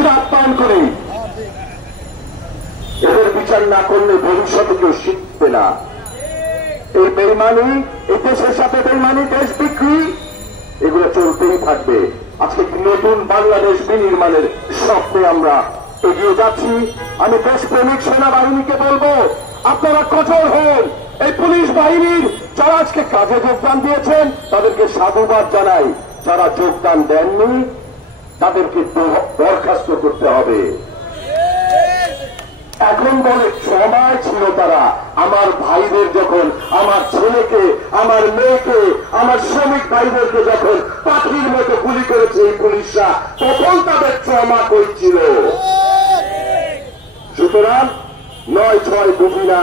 দেশবাসীর আহ্বান করি, এদের বিচার না করলে ভবিষ্যতে কেউ শিখবে না। এই বেইমানি, এই দেশের সাথে বেইমানি, দেশ বিক্রি, এগুলো চলতেই থাকবে। আজকে নতুন বাংলাদেশ বিনির্মাণের স্বপ্নে আমরা এগিয়ে যাচ্ছি। আমি দেশপ্রেমিক সেনাবাহিনীকে বলবো, আপনারা কঠোর হন। এই পুলিশ বাহিনীর যারা আজকে কাজে যোগদান দিয়েছেন তাদেরকে সাধুবাদ জানাই, যারা যোগদান দেননি তাদেরকে বরখাস্ত করতে হবে। এখন বলে সময় ছিল তারা আমার ভাইদের যখন, আমার ছেলেকে, আমার মেয়েকে, আমার শ্রমিক ভাইদেরকে যখন পাখির মতো গুলি করেছে এই পুলিশরা, তখন তাদের ট্রমা করছিল। সুতরাং ৯-৬ বুঝি না,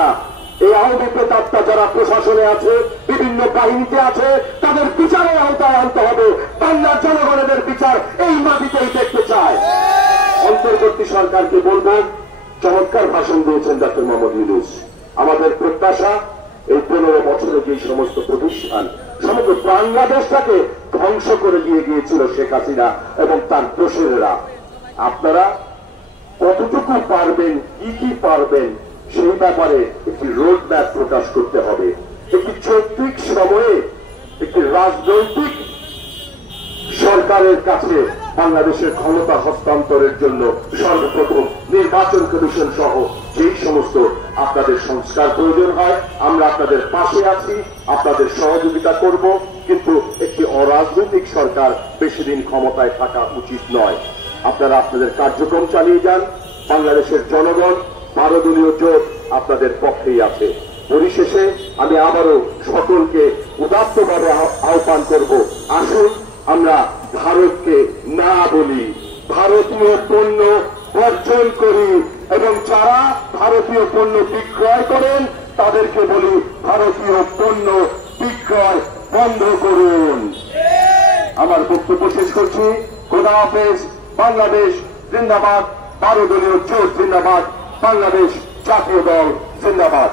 এই আওয়ামী প্রেতাত্মা যারা প্রশাসনে আছে, বিভিন্ন বাহিনীতে আছে, তাদের বিচারের আওতায় আনতে হবে। বাংলার জনগণের বিচার এই মাটিতেই দেখতে চায়। অন্তর্বর্তী সরকারকে বলবো, চমৎকার ভাষণ দিয়েছেন ডক্টর মোহাম্মদ ইউনূস। আমাদের প্রত্যাশা এই 15 বছরে যে সমস্ত প্রতিষ্ঠান সমগ্র বাংলাদেশটাকে ধ্বংস করে দিয়ে গিয়েছিল শেখ হাসিনা এবং তার দোসরেরা, আপনারা কতটুকু পারবেন, কি কি পারবেন, সেই ব্যাপারে একটি রোড ম্যাপ প্রকাশ করতে হবে। একটি যৌক্তিক সময়ে একটি রাজনৈতিক সরকারের কাছে বাংলাদেশের ক্ষমতা হস্তান্তরের জন্য সর্বপ্রথম নির্বাচন কমিশন সহ যেই সমস্ত আপনাদের সংস্কার প্রয়োজন হয়, আমরা আপনাদের পাশে আছি, আপনাদের সহযোগিতা করব। কিন্তু একটি অরাজনৈতিক সরকার বেশি দিন ক্ষমতায় থাকা উচিত নয়। আপনারা আপনাদের কার্যক্রম চালিয়ে যান। বাংলাদেশের জনগণ 12 দলীয় জোট আপনাদের পক্ষেই আছে। পরিশেষে আমি আবারও সকলকে উদাত্তভাবে আহ্বান করব, আসুন আমরা ভারতকে না বলি, ভারতীয় পণ্য বর্জন করি, এবং যারা ভারতীয় পণ্য বিক্রয় করেন তাদেরকে বলি ভারতীয় পণ্য বিক্রয় বন্ধ করুন। আমার বক্তব্য শেষ করছি। খোদা হাফেজ। বাংলাদেশ জিন্দাবাদ। 12 দলীয় জোট জিন্দাবাদ। বাংলাদেশ জাতীয় দল জিন্দাবাদ।